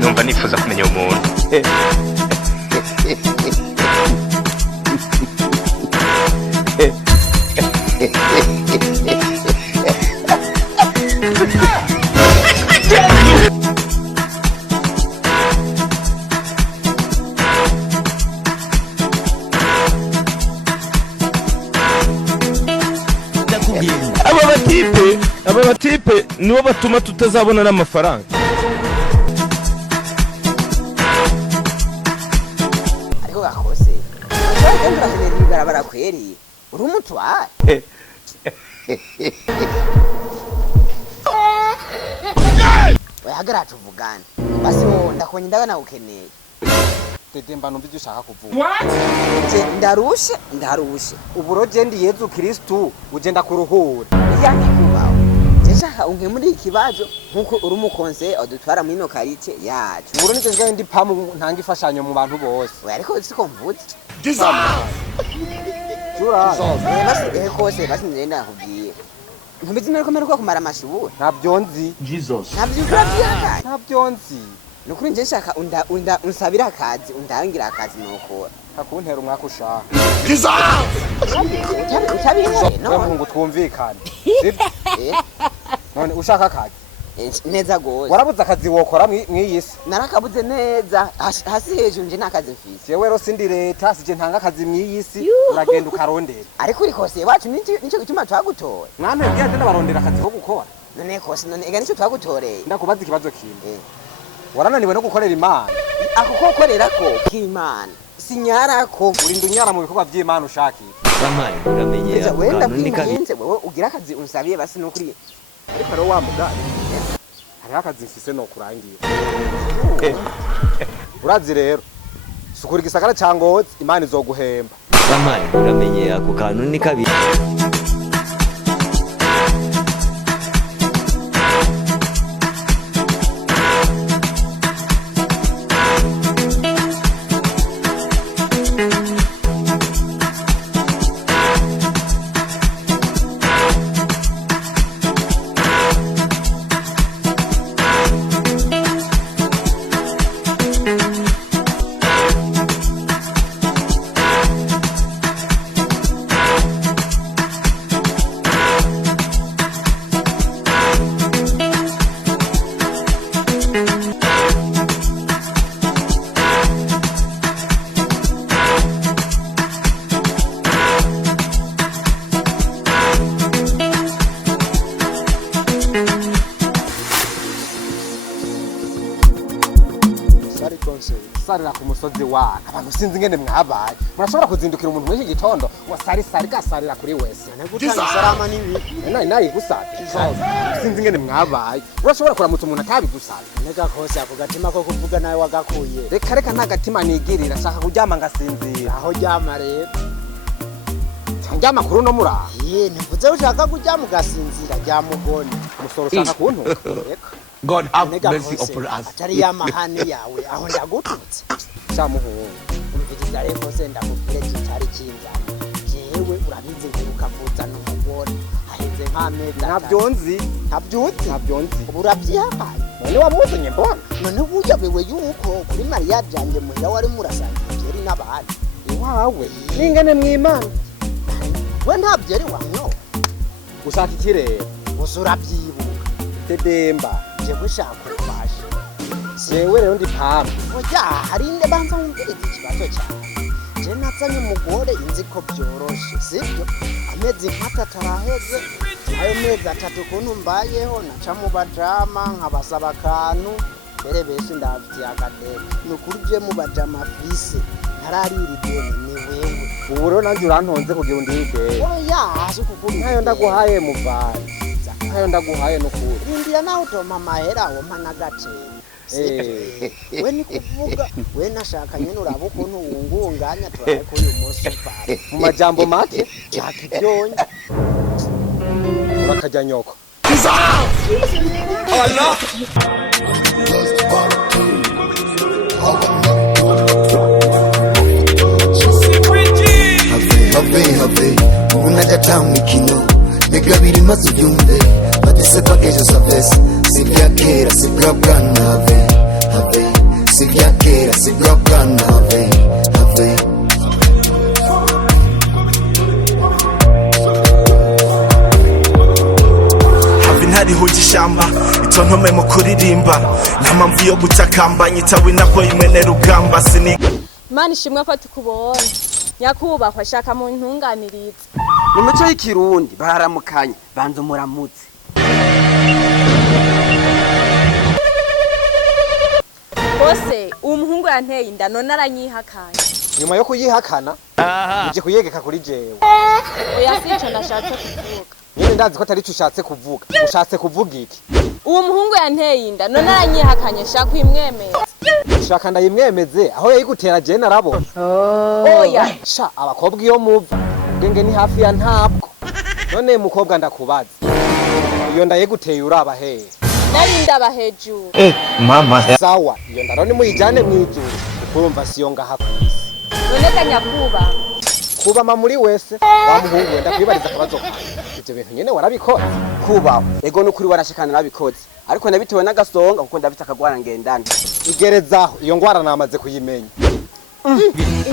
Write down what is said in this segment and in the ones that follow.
numva nifuza kumenya umuntu. aba batipe nibo batuma tutazabona n'amafaranga. Ariko gakose uragenda urahebera ibarabara kweri uri umutware. Wehagara tuvugane basi wowe ndakonye ndabona ukeneye Dedemba numva ivyo ushaka kuvuga. Ndarushe Uburoje ndi Yezu Kristu ugenda kuruhura. yange kubaho nshaka unge muri ikibazo nkuko uri umukonse adutwara muri no karite yacu. Uburundi nje ndi pamu ntanga ifashanyo mu bantu bose. We ariko siko mvuze Jura basi kose basi ngenda nkubwiye ntubizi nari komera ko kumara amashuri ntabyo nzi. ntabyo urabyaka Ntabyo nzi. nukuri nje nshaka unsabira akazi undangira akazi nokora Hakuntera umwaka ushaka. utabinze No mungu twumvikane. None ushaka akazi neza gose warabuze akazi wokora mwiyisi. narakabuze neza hasi hejuru nje nakazi mfise Jewe ro sindi leta sije ntanga akazi mwiyisi uragenda ukarondera. ariko uri kose wacu nico gituma twagutora Mwana ngiye agenda barondera akazi ko gukora. none kose none ega nico twagutoreye Ndakubaza ikibazo kimwe. Warananiwe no gukorera Imana. ako kokorera ko k'Imana sinyarako Urinda unyara mu bikorwa by'Imana ushaki. Bamaye uramenye wenda akantu ni kabi. bwingenze wewe ugira akazi unsabiye basi nukuri Ariko aro wa mugani. Hari akazi mfise no kurangira. Urazi rero. Sukura igisagara ca Ngozi Imana izoguhemba. Bamaye uramenye ako kantu ni kabi. Sarira ku musozi wa abantu sinzi ngene mwabaye. Murashobora kuzindukira umuntu w'iki gitondo ngo sari gasarira kuri wese. gutanga salama nibi Nayi gusaba. Sinzi ngene mwabaye. Urashobora kuramutsa umuntu atabi gusaba. nega kose ako gatima ko kuvuga nawe wagakuye Reka nta gatima nigirira shaka kuryama ngasinzira. aho ryama rero Njyama kuri no mura. ntivuze ushaka kuryama ugasinzira ryamugone Umusoro ushaka kuntu. Reka. God have nega mercy kose upon us. atari yamahane yawe aho ndagututse Cyamuhungu. umviriza rero kose ndakubwire kitari kinzana jewe urabizi ngiruka kuzana umugore aheze nk'amezi Ntabyo nzi. ntabyo nzi ubu urabyihaye None wamuzanye mbona. none uburyo bewe yuko kuri Mariya byanjye muhira wari murasangiye ibyeri n'abandi Iwawe. Ningene mw'Imana. we nta byeri wamwo Ushaka ikirere. gusa urabyibuka Dedemba. jewe ushaka ubufasha Jewe rero ndi pamu. oya hari inde banza wumviriza ikibazo cyawe je nazanye umugore inzi ko byoroshe sibyo amezi nk'atatu araheze ayo mezi atatu ukuntu mbayeho naca mu bajama nkabasaba akantu mbere benshi ndabafitiye akadeni ni ukuri je mu bajama fise ntararira ideni ni wewe Ubu rero nanjye urantonze kugira undi ideye. oya hasi kukuri Nayo ndaguhaye muvanye. Nayo ndaguhaye n'ukuri. rindira nawe utoma amahera wompa n'agaciro we ni kuvuga we nashaka nyine uraba ukuntu wungunganya turabe ko uyu munsi upfana Mu majambo make shaka ibyonye urakajya nyoko. Have unajata mukino nega biri maze ubyumve batise package service Sivyakera sibrabwana have Sivyakera sibrabwana have hariho igishamba itontome mu kuririmba nta mpamvu yo gutakamba nyitawe nako imene rugamba siniga Imana ishimwe ko tukubonye nyakubahwa shaka mu ntunganiriza mu mico y'ikirundi baramukanye banza umuramutse bose uwo muhungu yanteye inda none aranyihakanye nyuma yo kuyihakana uje kuyegeka kuri jewe oya sico nashatse kuvuga nyine ndazi ko atari cyo ushatse kuvuga ushatse kuvuga iki uwo muhungu yanteye inda none aranyihakanye shaka uyimwemeza ushaka ndayimwemeze aho yayigutera je narabona oya sha abakobwa iyo muva ubwenge ni hafi ya ntabwo none mukobwa ndakubaza iyo ndayiguteye uraba hehe nari ndaba hejuru mama sawa iyo ndaro ni muyijane mwijuru ukurumva siyo ngaha kwisi none kanyakuba kubama muri wese wamuhungu wenda kwibariza akabazo kawe ivyo bintu nyene warabikora kubaho ego n'ukuri warashikana nabikoze ariko nabitewe n'agasonga kuko ndabita akagwara ngendana igerezaho iyo ngwara namaze kuyimenya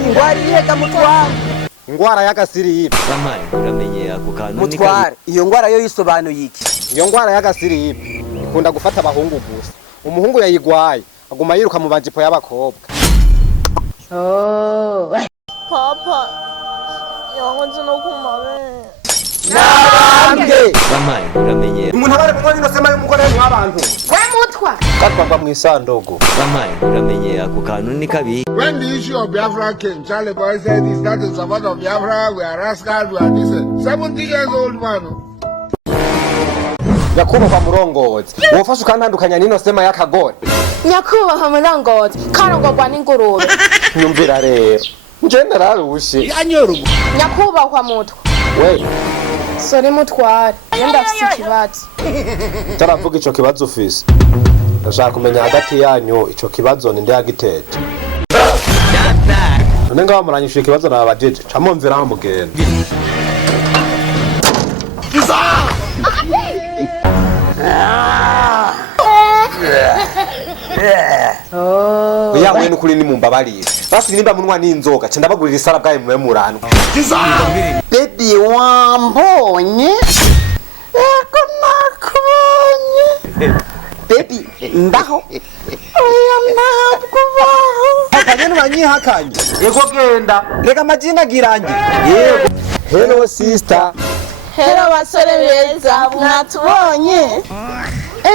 ingwara ihega mutware ingwara y'agasiribe Bamaye uramenye ako kantu ni mutware iyo ngwara yo yisobanuye iki iyo ngwara y'agasiribe ikunda gufata abahungu gusa umuhungu yayigwaye aguma yiruka mu bajipo y'abakobwa papa yangonze no kumabe nabambwe Bamaye uramenye umuntu abare mu mwanya sema y'umugore w'abantu kwamutwa katwagwa mu isandogo Bamaye uramenye ako kantu ni kabi When the issue of Biafra came, Charlie Boy said he's not in support of Biafra, we are rascals, we are this. 70 years old man. yakubahwa murongozi wofasha ukantandukanya nino sema y'akagore nyakubahwa murongozi karongorwa n'ingurube nyumvira rero nje nararushe nyakubahwa mutwa we sori mutware yenda afite ikibazo taravuga ico kibazo ufise ndashaka kumenya hagati yanyu ico kibazo ninde yagiteje none ngaho muranyishuye ikibazo nababajije camumviraho mugenda oya mwe nukuri ni mumbabarire basi nimba munwa n'inzoga cyo ndabagurira isara bwaye mwe murano baby wambonye eko nakubonye baby ndaho oya nakubaho akanyene banyihakanye yego genda rega amajina girangi yego hello sister hero basore beza mwatubonye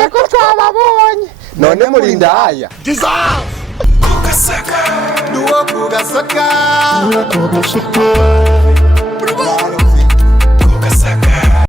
eko twababonye none murinda aya kugasaka Duo kugasaka